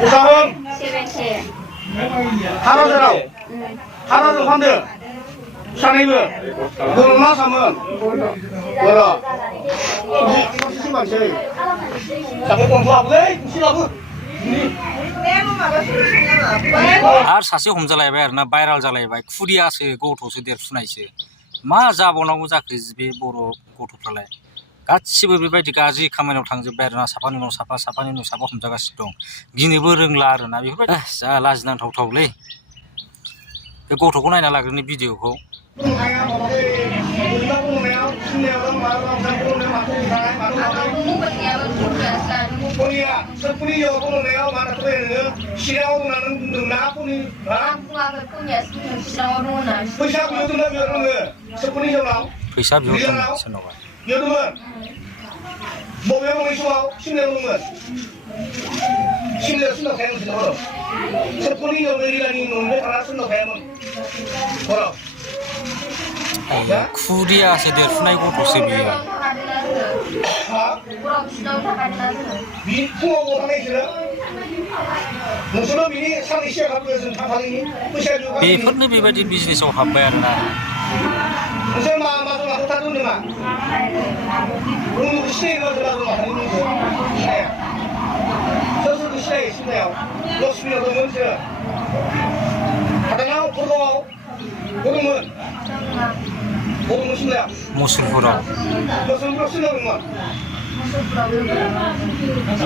우상은 7K. 하나더라고. 하나도 환대. 사내면 그러나 삼은 뭐라? 시간제. 자꾸 공부하고래. 시라고. आरो सासे हमजालायबाय आरोना भाइराल जालायबाय खुदियासो गथ'सो देरफुनायसो मा जाबावनांगौ जाखो बे बर' गथ'फ्रालाय गासिबो बेबायदि गाज्रि खामानियाव थांजोब्बाय आरोना साफानि उनाव साफा साफानि उनाव साफा हमजागासिनो दं गिनोबो रोंला आरोना बेफोरबायदि जा लाजिनांथावथावलै बे गथ'खौ नायना लाग्रोनि भिडिअखौ फैसा बिहरदों सोरनावबा बबेयाव मोननाय समाव सिमलायाव दंमोन सिमलायाव सोरनाव थायामोन हराव सोरखौनि रिलानि न'निफ्राय थाना सोरनाव थायामोन हराव खुदियासो देरफुनाय गथ'सो बियो फुङाव थांनाय बिसोरो नोंसोरनो बिनि साननै सिगां हाबो जों थांफालिनि फैसा बेफोरनो बेबायदि बिजनेसाव हाबबाय आरोना नोंसोर माजों माखौ थादों नामा रुमखौ सिनायो माजों माजों सिनाया सोर सोरखौ सिनायो सिमलायाव लक्ष्मीयाव दंमोन बिसोरो हादानाव फुङाव गदोंमोन गदोंमोन सिमलायाव मुसुलपुराव सोलोंदोंमोन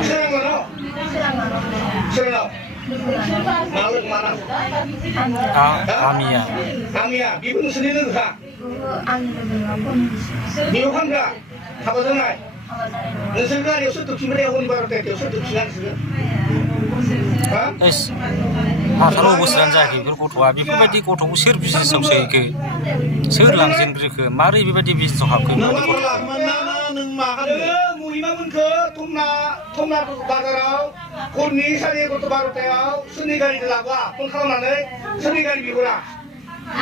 सोराङाव आमिया बेबो नोंसोरनि लोगोखा बेयाव फानग्रा हाबा जानाय नोंसोर गारियाव सोर दुखिबाय हरनि 12थायाव सोर दुखिना नोंसोरो आथार' बोसोरानो जायाखै बेफोर गथ'आ बेफोरबायदि गथ'खौ सोर बिजनेसाव सोहैखो सोर लांजेनग्रोखो मारै बेबायदि बिजनेसाव हाबखो महिमामोनखौ थमना बाजाराव हरनि 12थायाव सोरनि गारिजों लाबोआ फन खालामनानै सोरनि गारि बिहरा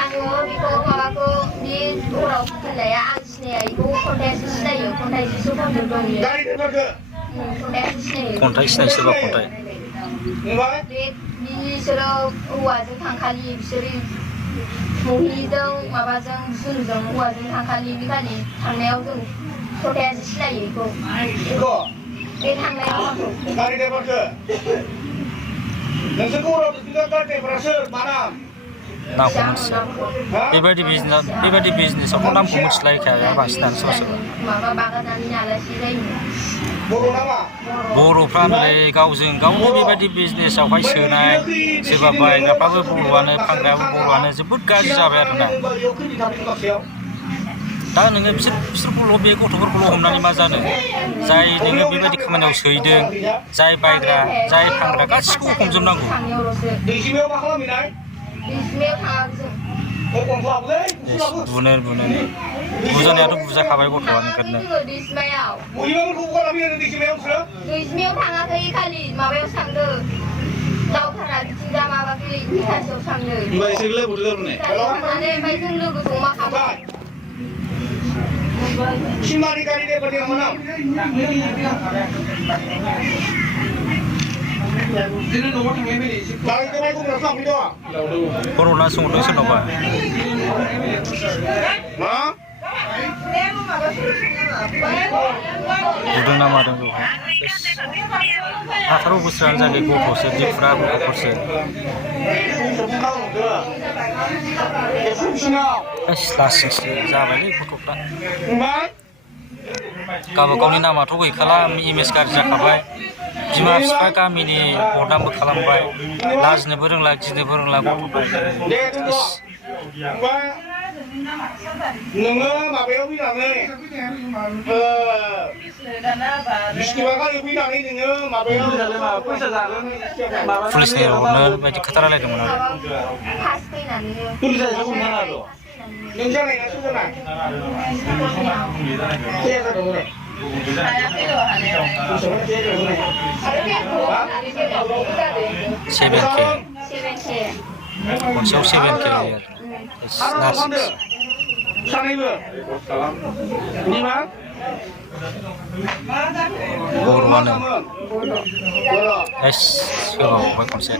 आङो बेखौ माबाखौ बे हराव फैलाया आं सिनाया बेखौ खन्थाइसो सिनायो खन्थाइसो खन्थाइ दं गारि ड्राइभारखौ खन्थाइसो सिनायो खन्थाइ सिनाय सोरबा खन्थाइ बे बिसोरो हौवाजों थांखालि बिसोरो महिजों माबाजों जुनजों हौवाजों थांखालि बे खालि थांनायाव जों खन्थाइसो सिनायो बेखौ बे थांनायाव गारि ड्राइभारखौ नोंसोरखौ हराव गारि ड्राइभारा सोर मा नाम नामखौ मिथिया बेबायदि बिजनेसावथ' नामखौ मिथिलायखाया बांसिनानो सोरबा बर'फ्रानोलाय गावजों गावनो बेबायदि बिजनेसावहाय सोनाय सोरबा बायग्राफ्राबो बर'आनो फानग्रायाबो बर'आनो जोबोद गाज्रि जाबाय आरोना दा नोङो बिसोरखौल' बे गथ'फोरखौल' हमनानै मा जानो जाय नोङो बेबायदि खामानियाव सोहैदों जाय बायग्रा जाय फानग्रा गासिखौबो हमजोबनांगौ बुनो बुजानायाथ' बुजाखाबाय गथ'आ ओंखारनो दैसिमायाव थाङाखै खालि माबायाव थांदो दावथारा बिथिंजा माबाखै खाथियाव थांदो थांनानै ओमफ्राय जों लोगो जमा खाबाय सिमानि गारि ड्राइभारनि नामा कर'ना सोंहरदों सोरनावबा बुदों ना मादों बेवहाय 18 बोसोरानो जायाखै गथ'सो दिफुरा गथ'फोरसो लासिंसि जाबायलै गथ'फ्रा गावबा गावनि नामाथ' गैखाला इमेज गाज्रि जाखाबाय बिमा बिफा गामिनि बदनामबो खालामबाय लाजिनोबो रोंला गिनोबो रोंला गथ'फ्रा नोङो माबायाव फैनानै बिस्थिबार खालि फैनानै नोङो माबायाव फैसा जागोन पुलिसनि हरनो बायदि खोथा रायलायदोंमोन आरो पुलिसा हमनो हागौ नों जानाय ना सोर जानाय खनसेयाव 7K सानैबो बर'आनो सिगाङाव खनसे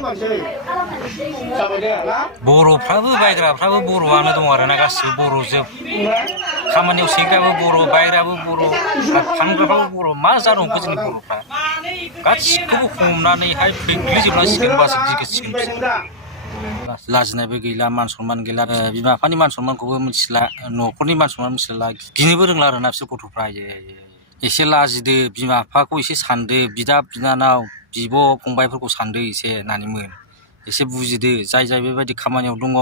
बर'फ्राबो बायग्राफ्राबो बर'आनो दं आरोना गासिबो बर'जोब खामानियाव सेग्राबो बर' बायग्राबो बर' फानग्राफ्राबो बर' मा जानांगौ जोंनि बर'फ्रा गासिखौबो हमनानैहाय फैग्लिजोबनांसिगोन होनबासो गिगोसिगोन लाजिनायबो गैला मान सनमान गैला बिमा बिफानि मान सनमानखौबो मिथिला न'खरनि मान सनमान मिथिला गिनोबो रोंला आरोना बिसोर गथ'फ्रा एसे लाजिदो बिमा बिफाखौ एसे सानदो बिदा बिनानाव बिब' फंबायफोरखौ सानदो एसे होननानैमोन एसे बुजिदो जाय बेबायदि खामानियाव दङ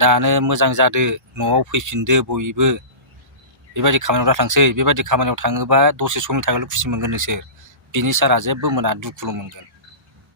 दानो मोजां जादो न'आव फैफिनदो बयबो बेबायदि खामानियाव दाथांसै बेबायदि खामानियाव थाङोबा दसे समनि थाखायल' खुसि मोनगोन नोंसोर बिनि सारा जेबो मोना दुखुल' मोनगोन